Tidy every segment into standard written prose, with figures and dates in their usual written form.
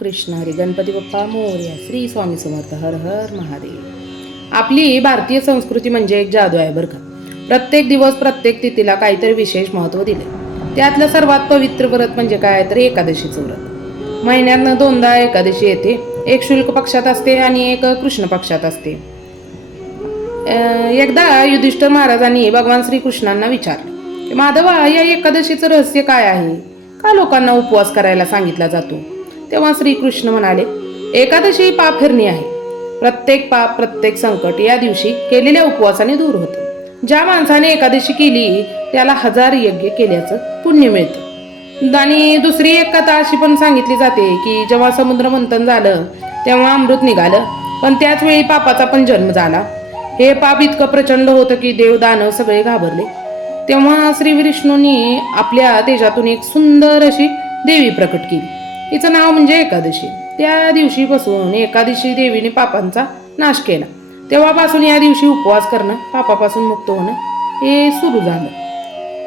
कृष्ण हरी. गणपती बाप्पा मोरया. श्री स्वामी समर्थ. हर हर महादेव. आपली भारतीय संस्कृती म्हणजे एक जादू आहे बरं का. प्रत्येक दिवस प्रत्येक तिथीला काहीतरी विशेष महत्त्व दिले. त्यातलं सर्वात पवित्र व्रत म्हणजे काय तर एकादशीचं व्रत. महिन्यातनं 2दा एकादशी येते. एक शुल्क पक्षात असते आणि एक कृष्ण पक्षात असते. एकदा युधिष्ठिर महाराजांनी भगवान श्रीकृष्णांना विचारले की माधवा, या एकादशीचं रहस्य काय आहे? का लोकांना उपवास करायला सांगितला जातो? तेव्हा श्रीकृष्ण म्हणाले, एकादशी पाप फिरणी आहे. प्रत्येक पाप, प्रत्येक संकट या दिवशी केलेल्या उपवासाने दूर होतं. ज्या माणसाने एकादशी केली त्याला 1000 यज्ञ केल्याचं पुण्य मिळतं. आणि दुसरी एक कथा अशी पण सांगितली जाते की जेव्हा समुद्र मंथन झालं तेव्हा अमृत निघालं, पण त्याच वेळी पापाचा पण जन्म झाला. हे पाप इतकं प्रचंड होतं की देव दानव सगळे घाबरले. तेव्हा श्री विष्णूंनी आपल्या तेजातून एक सुंदर अशी देवी प्रकट केली. हिचं नाव म्हणजे एकादशी. त्या दिवशीपासून एकादशी देवीने पापांचा नाश केला. तेव्हापासून या दिवशी उपवास करणं, पापापासून मुक्त होणं हे सुरू झालं.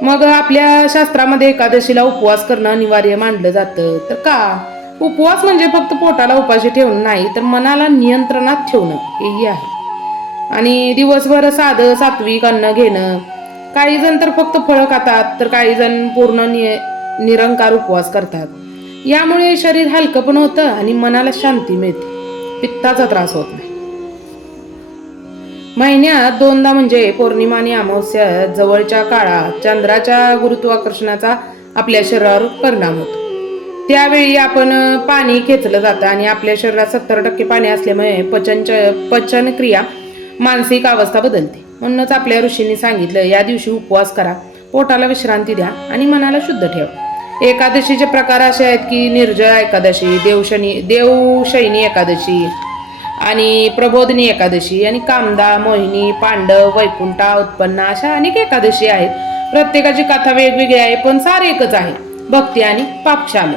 मग आपल्या शास्त्रामध्ये एकादशीला उपवास करणं अनिवार्य मानलं जातं. तर का? उपवास म्हणजे फक्त पोटाला उपाशी ठेवणं नाही, तर मनाला नियंत्रणात ठेवणं हेही आहे. आणि दिवसभर साधं सात्विक अन्न घेणं. काही जण तर फक्त फळं खातात, तर काही जण पूर्ण निरंकार उपवास करतात. यामुळे शरीर हलकं पण होतं आणि मनाला शांती मिळते. पित्ताचा त्रास होत नाही. महिन्यात 2दा म्हणजे पौर्णिमा आणि अमावस्या जवळच्या काळात चंद्राच्या गुरुत्वाकर्षणाचा आपल्या शरीरावर परिणाम होतो. त्यावेळी आपण पाणी खेचलं जातं आणि आपल्या शरीरात 70% पाणी असल्यामुळे पचन क्रिया, मानसिक अवस्था बदलते. म्हणूनच आपल्या ऋषींनी सांगितलं, या दिवशी उपवास करा, पोटाला विश्रांती द्या आणि मनाला शुद्ध ठेवा. एकादशीचे प्रकार असे आहेत की निर्जळा एकादशी, देवशयनी एकादशी आणि प्रबोधिनी एकादशी आणि कामदा, मोहिनी, पांडव, वैकुंठा, उत्पन्ना अशा अनेक एकादशी आहेत. प्रत्येकाची कथा वेगवेगळी आहे, पण सार एकच आहे, भक्ती आणि पापशाल.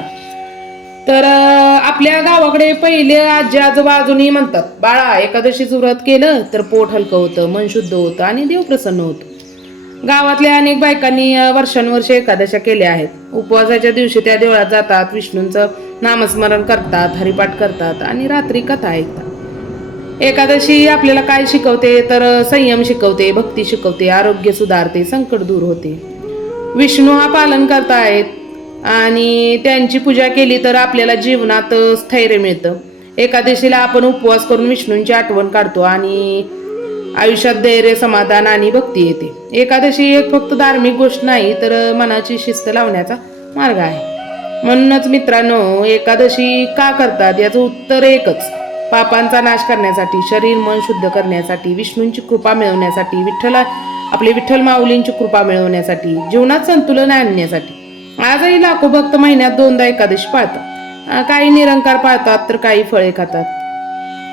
तर आपल्या गावाकडे पहिले आजी आजोबा अजूनही म्हणतात, बाळा एकादशीचं व्रत केलं तर पोट हलकं होतं, मन शुद्ध होतं आणि देव प्रसन्न होतं. गावातल्या अनेक बायकांनी वर्षानुवर्षे एकादशा केल्या आहेत. उपवासाच्या दिवशी त्या देवळात जातात, विष्णूंचं नामस्मरण करतात, हरिपाठ करतात आणि रात्री कथा ऐकतात. एकादशी आपल्याला काय शिकवते तर संयम शिकवते, भक्ती शिकवते, आरोग्य सुधारते, संकट दूर होते. विष्णू हा पालन करतायत आणि त्यांची पूजा केली तर आपल्याला जीवनात स्थैर्य मिळतं. एकादशीला आपण उपवास करून विष्णूंची आठवण काढतो आणि आयुष्यात धैर्य, समाधान आणि भक्ती येते. एकादशी एक फक्त धार्मिक गोष्ट नाही, तर मनाची शिस्त लावण्याचा मार्ग आहे. म्हणूनच मित्रांनो, एकादशी का करतात याचं उत्तर एकच, पापांचा नाश करण्यासाठी, शरीर मन शुद्ध करण्यासाठी, विष्णूंची कृपा मिळवण्यासाठी, विठ्ठल माऊलींची कृपा मिळवण्यासाठी, जीवनात संतुलन आणण्यासाठी. आजही लाखो भक्त महिन्यात 2दा एकादशी पाळतात. काही निरंकार पाळतात तर काही फळे खातात.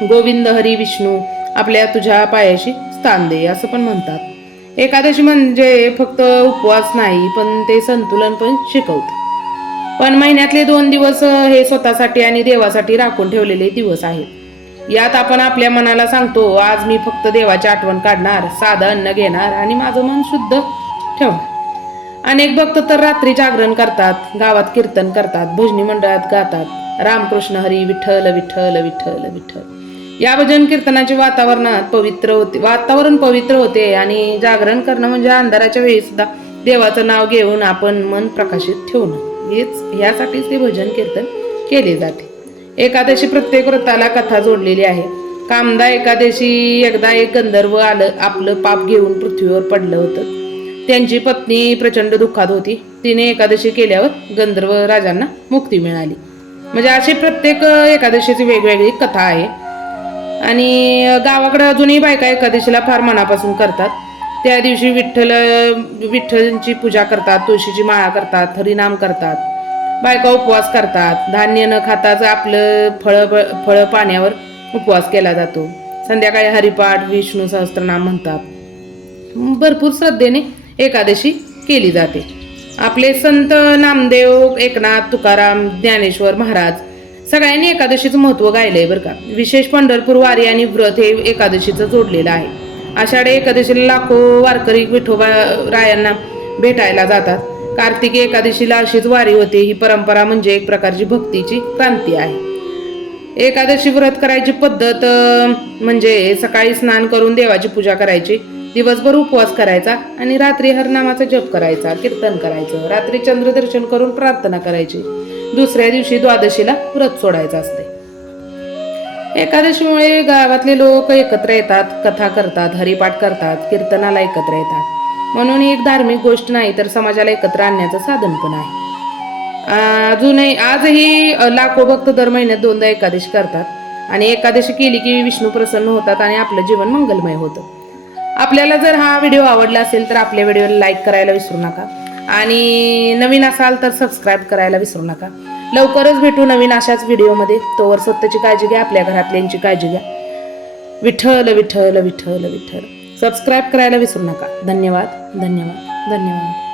गोविंद हरी विष्णू आपल्या तुझ्या पायाशी स्थान दे असं पण म्हणतात. एकादशी म्हणजे फक्त उपवास नाही, पण ते संतुलन पण शिकवतं. पण महिन्यातले 2 दिवस हे स्वतःसाठी आणि देवासाठी राखून ठेवलेले दिवस आहेत. यात आपण आपल्या मनाला सांगतो, आज मी फक्त देवाची आठवण काढणार, साधं अन्न घेणार आणि माझं मन शुद्ध ठेवणार. अनेक भक्त तर रात्री जागरण करतात, गावात कीर्तन करतात, भजनी मंडळात गातात, रामकृष्ण हरी, विठ्ठल विठ्ठल विठ्ठल विठ्ठल. या भजन कीर्तनाचे वातावरण पवित्र होते आणि जागरण करणं म्हणजे अंधाराच्या वेळी सुद्धा देवाचं नाव घेऊन आपण मन प्रकाशित ठेवणं. यासाठीच ते भजन कीर्तन केले जाते. एकादशी प्रत्येक व्रताला कथा जोडलेली आहे. कामदा एकादशी एकदा एक गंधर्व आपलं पाप घेऊन पृथ्वीवर पडलं होतं. त्यांची पत्नी प्रचंड दुःखात होती. तिने एकादशी केल्यावर गंधर्व राजांना मुक्ती मिळाली. म्हणजे अशी प्रत्येक एकादशीची वेगवेगळी कथा आहे. आणि गावाकडे अजूनही बायका एकादशीला फार मनापासून करतात. त्या दिवशी विठ्ठलांची पूजा करतात, तुळशीची माळा करतात, हरिनाम करतात, बायका उपवास करतात. धान्य न खाताच आपलं फळ पाण्यावर उपवास केला जातो. संध्याकाळी हरिपाठ, विष्णू सहस्त्रनाम म्हणतात. भरपूर श्रद्धेने एकादशी केली जाते. आपले संत नामदेव, एकनाथ, तुकाराम, ज्ञानेश्वर महाराज सगळ्यांनी एकादशीचं महत्त्व गायलंय बरं का. विशेष पंढरपूर वारी आणि व्रत हे एकादशीचं जोडलेलं आहे. आषाढी एकादशीला लाखो वारकरी विठोबा रायांना भेटायला जातात. कार्तिकी एकादशीला अशीच वारी होते. ही परंपरा म्हणजे एक प्रकारची भक्तीची क्रांती आहे. एकादशी व्रत करायची पद्धत म्हणजे सकाळी स्नान करून देवाची पूजा करायची, दिवसभर उपवास करायचा आणि रात्री हरनामाचा जप करायचा, कीर्तन करायचं, रात्री चंद्रदर्शन करून प्रार्थना करायची. दुसऱ्या दिवशी द्वादशीला व्रत सोडायचं असते. एकादशीमुळे गावातले लोक एकत्र येतात, कथा करतात, हरिपाठ करतात, कीर्तनाला एकत्र येतात. म्हणून ही एक धार्मिक गोष्ट नाही तर समाजाला एकत्र आणण्याचं साधन पण आहे. अजूनही आजही लाखो भक्त दर महिन्यात 2दा एकादशी करतात आणि एकादशी केली की विष्णू प्रसन्न होतात आणि आपलं जीवन मंगलमय होतं. आपल्याला जर हा व्हिडिओ आवडला असेल तर आपल्या व्हिडिओला लाईक करायला विसरू नका आणि नवीन असाल तर सबस्क्राईब करायला विसरू नका. लवकरच भेटू नवीन अशाच व्हिडिओमध्ये. तोवर स्वतःची काळजी घ्या, आपल्या घरातल्यांची काळजी घ्या. विठ्ठल विठ्ठल विठ्ठल विठ्ठल. सबस्क्राईब करायला विसरू नका. धन्यवाद धन्यवाद धन्यवाद.